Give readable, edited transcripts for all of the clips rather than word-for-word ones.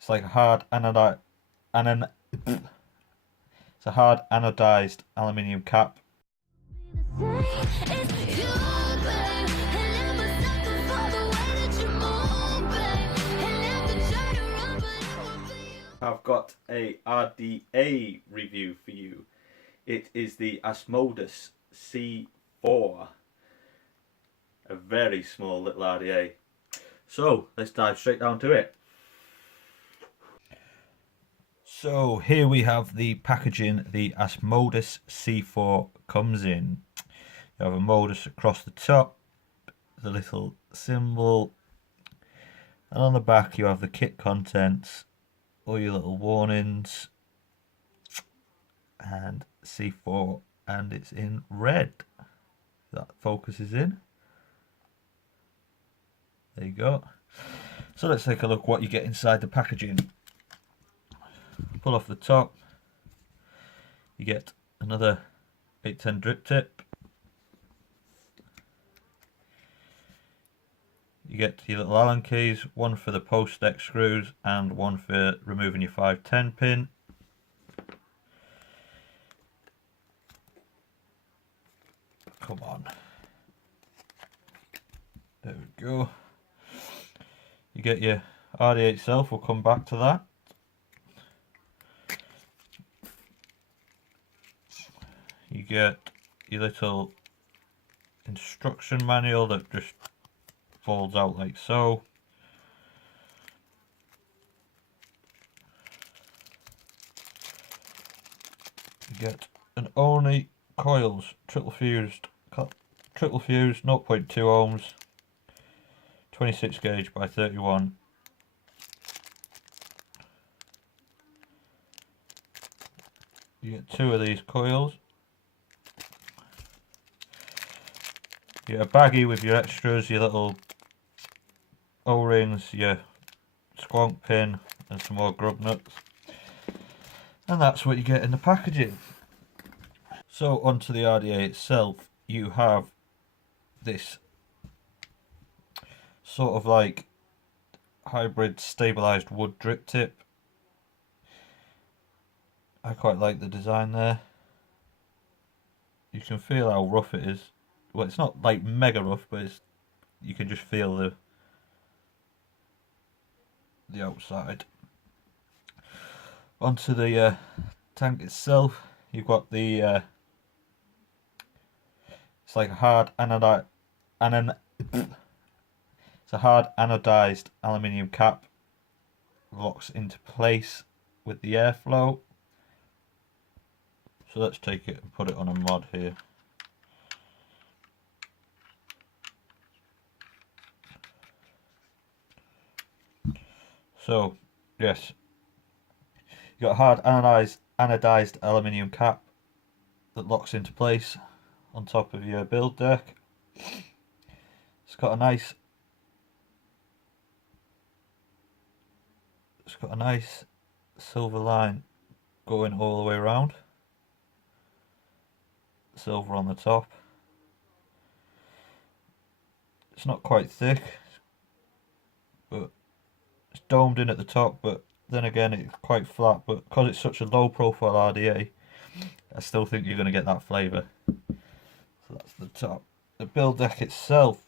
It's like a hard anon it's a hard anodized aluminium cap. I've got a RDA review for you. It is the Asmodus C4, a very small little RDA. So let's dive straight down to it. So here we have the packaging the Asmodus C4 comes in. You have a modus across the top, the little symbol, and on the back you have the kit contents, all your little warnings, and C4, and it's in red. That focuses in. There you go. So let's take a look what you get inside the packaging. Pull off the top, you get another 810 drip tip. You get your little Allen keys, one for the post deck screws and one for removing your 510 pin. Come on. There we go. You get your RDA itself, we'll come back to that. You get your little instruction manual that just folds out like so. You get an only coils, triple fused 0.2 ohms, 26 gauge by 31. You get two of these coils. You get a baggie with your extras, your little O-rings, your squonk pin and some more grub nuts. And that's what you get in the packaging. So onto the RDA itself, you have this sort of like hybrid stabilised wood drip tip. I quite like the design there. You can feel how rough it is. Well, it's not like mega rough, but you can just feel the outside. Onto the tank itself, you've got the it's like a hard it's a hard anodized aluminium cap, locks into place with the airflow. So let's take it and put it on a mod here. So yes, you got a hard anodized aluminium cap that locks into place on top of your build deck. It's got a nice silver line going all the way around. Silver on the top. It's not quite thick, but it's domed in at the top, but then again it's quite flat, but because it's such a low profile RDA, I still think you're going to get that flavour. So that's the top. The build deck itself,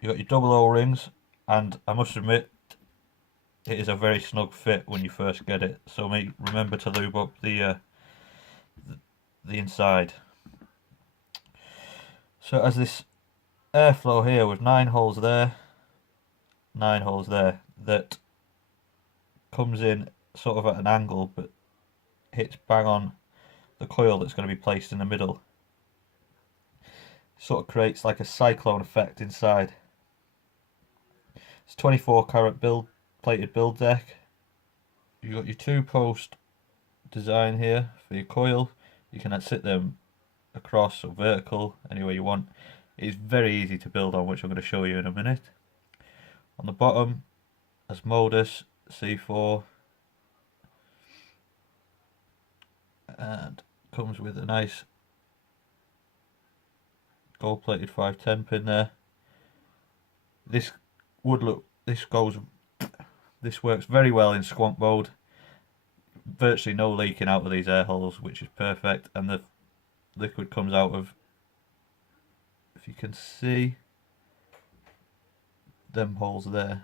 you got your double O-rings, and I must admit it is a very snug fit when you first get it, so remember to lube up the inside. So as this airflow here with 9 holes there, 9 holes there, that comes in sort of at an angle but hits bang on the coil that's going to be placed in the middle. Sort of creates like a cyclone effect inside. It's 24 carat plated build deck. You've got your 2-post design here for your coil. You can sit them across or vertical, any way you want. It's very easy to build on, which I'm going to show you in a minute. On the bottom, Asmodus C4, and comes with a nice gold plated 510 pin there. this this works very well in squonk mode. Virtually no leaking out of these air holes, which is perfect, and the liquid comes out of, if you can see, them holes there,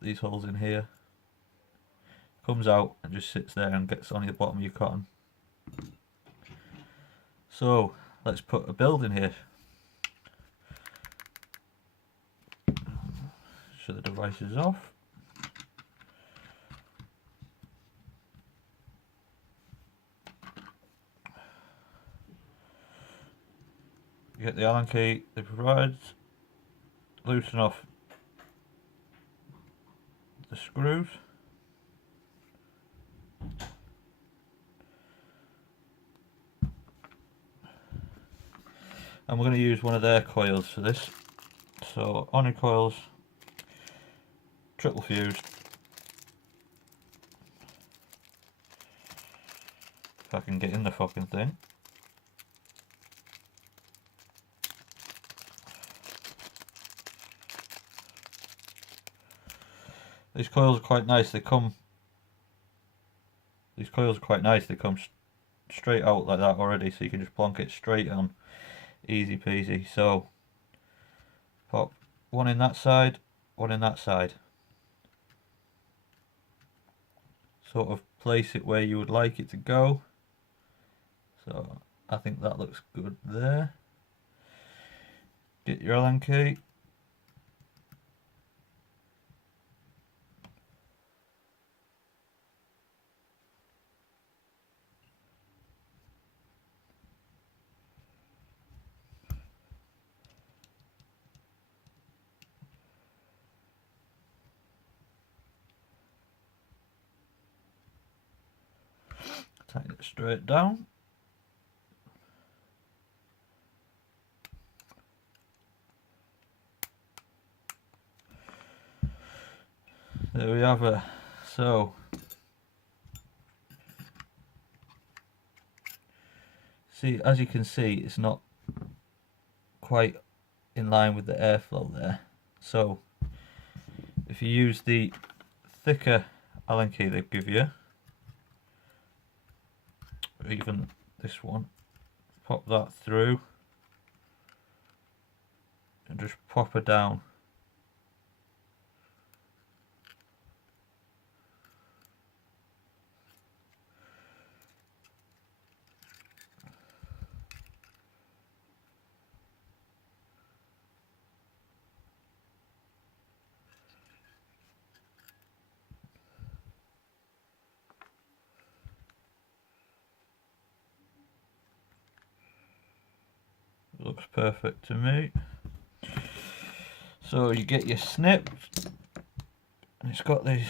these holes in here, comes out and just sits there and gets on the bottom of your cotton. So let's put a build in here. So the device is off. You get the Allen key it provides, loosen off the screws. And we're going to use one of their coils for this. So Oni coils, triple fused. If I can get in the fucking thing. These coils are quite nice. These coils are quite nice. They come straight out like that already, so you can just plonk it straight on. Easy peasy. So pop one in that side, one in that side. Sort of place it where you would like it to go. So I think that looks good there. Get your Allen key. Tighten it straight down. There we have it. So see, as you can see, it's not quite in line with the airflow there. So if you use the thicker Allen key they give you, or even this one, pop that through and just pop her down. Looks perfect to me. So you get your snip, and it's got these.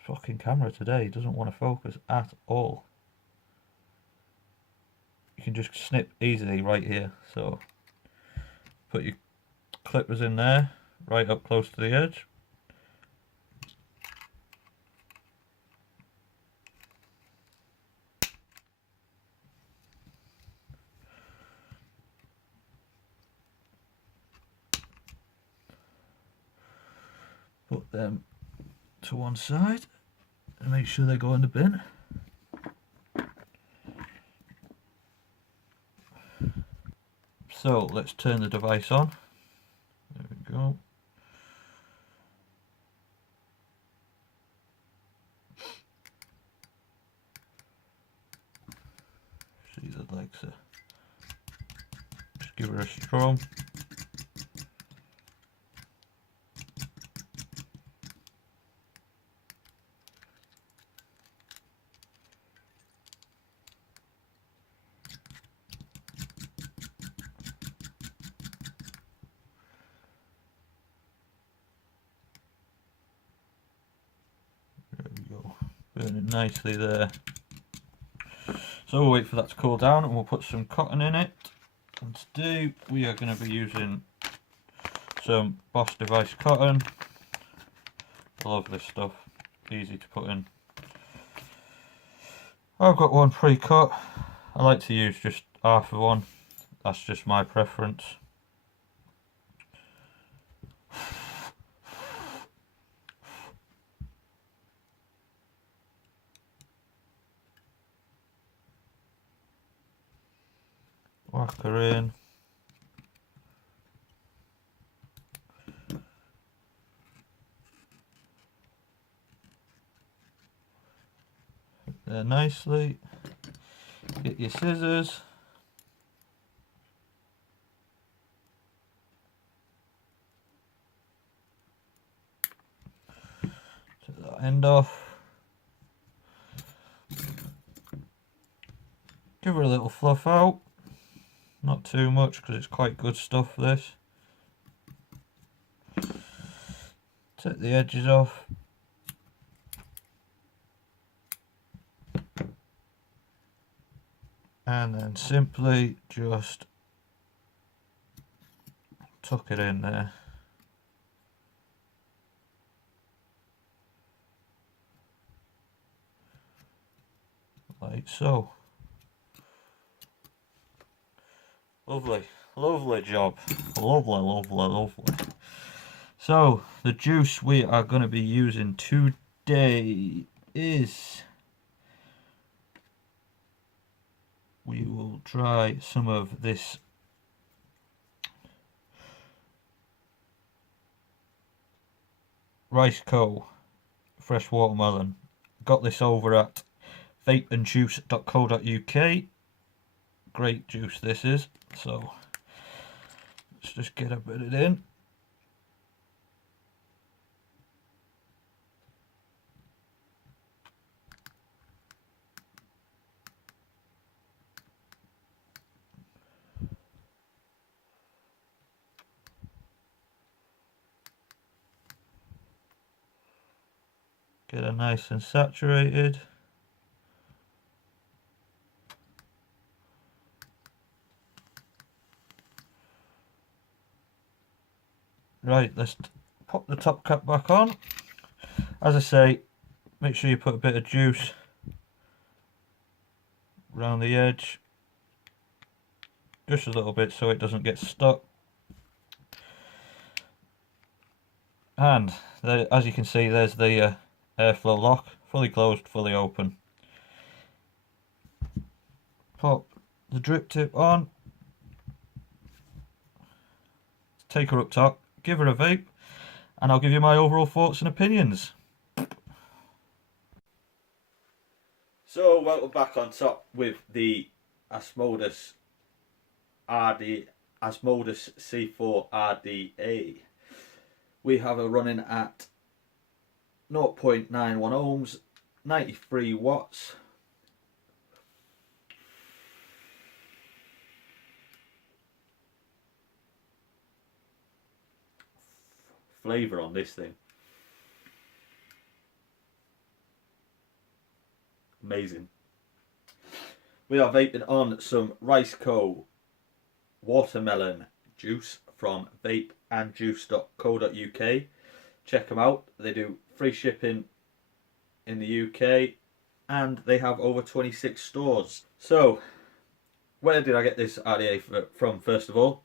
Fucking camera today doesn't want to focus at all. You can just snip easily right here. So put your clippers in there, right up close to the edge. Put them to one side and make sure they go in the bin. So let's turn the device on. There we go. See the legs there. Just give her a strum. Burning nicely there. So we'll wait for that to cool down and we'll put some cotton in it. And today we are going to be using some Boss Device cotton. I love this stuff, easy to put in. I've got one pre-cut. I like to use just half of one. That's just my preference. Whack her in. There nicely. Get your scissors. Take that end off. Give her a little fluff out. Not too much because it's quite good stuff, this. Take the edges off. And then simply just tuck it in there. Like so. Lovely, lovely job. Lovely, lovely, lovely. So, the juice we are going to be using today is... we will try some of this Rice Co. fresh watermelon. Got this over at vapeandjuice.co.uk. Great juice this is. So let's just get a bit of it in. Get it nice and saturated. Right, let's pop the top cap back on. As I say, make sure you put a bit of juice around the edge. Just a little bit so it doesn't get stuck. And as you can see, there's the airflow lock. Fully closed, fully open. Pop the drip tip on. Take her up top. Give her a vape. And I'll give you my overall thoughts and opinions. So, welcome back on top with the Asmodus C4 RDA. We have a running at 0.91 ohms, 93 watts. Flavour on this thing. Amazing. We are vaping on some Rice Co. watermelon juice from vapeandjuice.co.uk. Check them out. They do free shipping in the UK and they have over 26 stores. So, where did I get this RDA from first of all?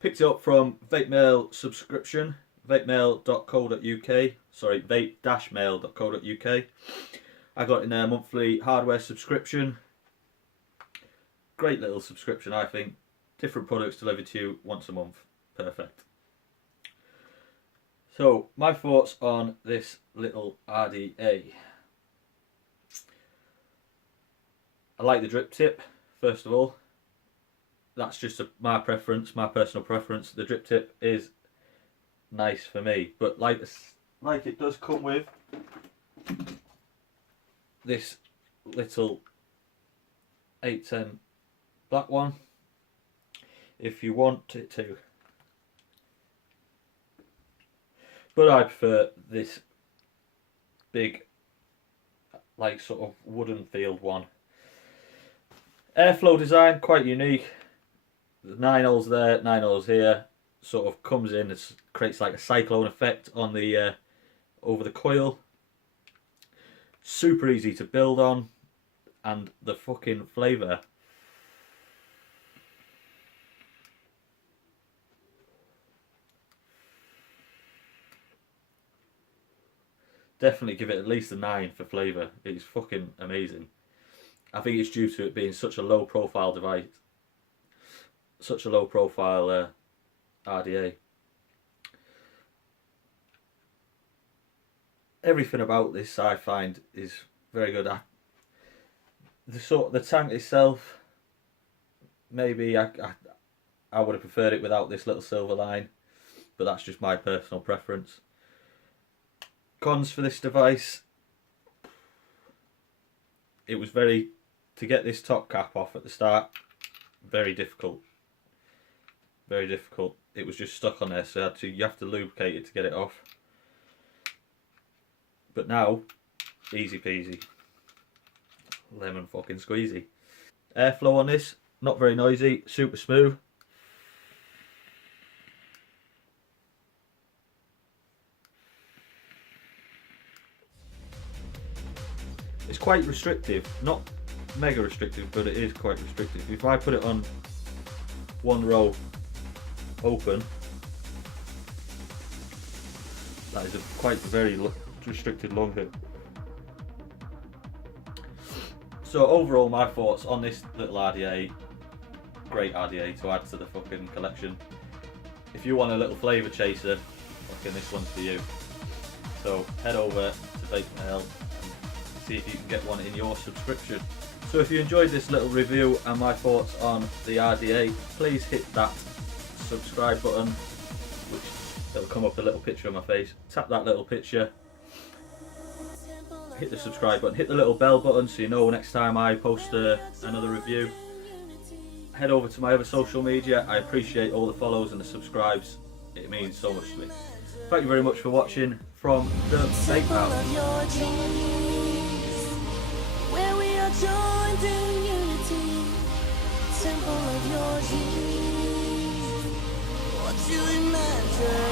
Picked it up from Vape Mail subscription, vapemail.co.uk, sorry, vape-mail.co.uk. I got in a monthly hardware subscription. Great little subscription, I think. Different products delivered to you once a month. Perfect. So, my thoughts on this little RDA. I like the drip tip, first of all. That's just my preference, my personal preference. The drip tip is nice for me, but like it does come with this little 810 black one if you want it to, but I prefer this big, like, sort of wooden field one. Airflow design, quite unique. There's 9 holes there, 9 holes here. Sort of comes in, it creates like a cyclone effect on the over the coil. Super easy to build on, and the fucking flavour. definitely give it at least a 9 for flavour. It's fucking amazing. I think it's due to it being such a low profile device, such a low profile RDA. Everything about this I find is very good. The tank itself, maybe I would have preferred it without this little silver line, but that's just my personal preference. Cons for this device: it was to get this top cap off at the start, very difficult. Very difficult. It was just stuck on there, so you have to lubricate it to get it off. But now, easy peasy. Lemon fucking squeezy. Airflow on this, not very noisy, super smooth. It's quite restrictive, not mega restrictive, but it is quite restrictive. If I put it on one row open, that is quite very restricted lung hit. So overall, my thoughts on this little RDA: great RDA to add to the fucking collection. If you want a little flavour chaser, fucking this one's for you. So head over to Vape Mail and see if you can get one in your subscription. So if you enjoyed this little review and my thoughts on the RDA, please hit that subscribe button, which it'll come up a little picture of my face. Tap that little picture, hit the subscribe button, hit the little bell button so you know next time I post another review. Head over to my other social media. I appreciate all the follows and the subscribes. It means so much to me. Thank you very much for watching from the Vape House. Where we are joined in unity, temple of your dreams. What you imagine.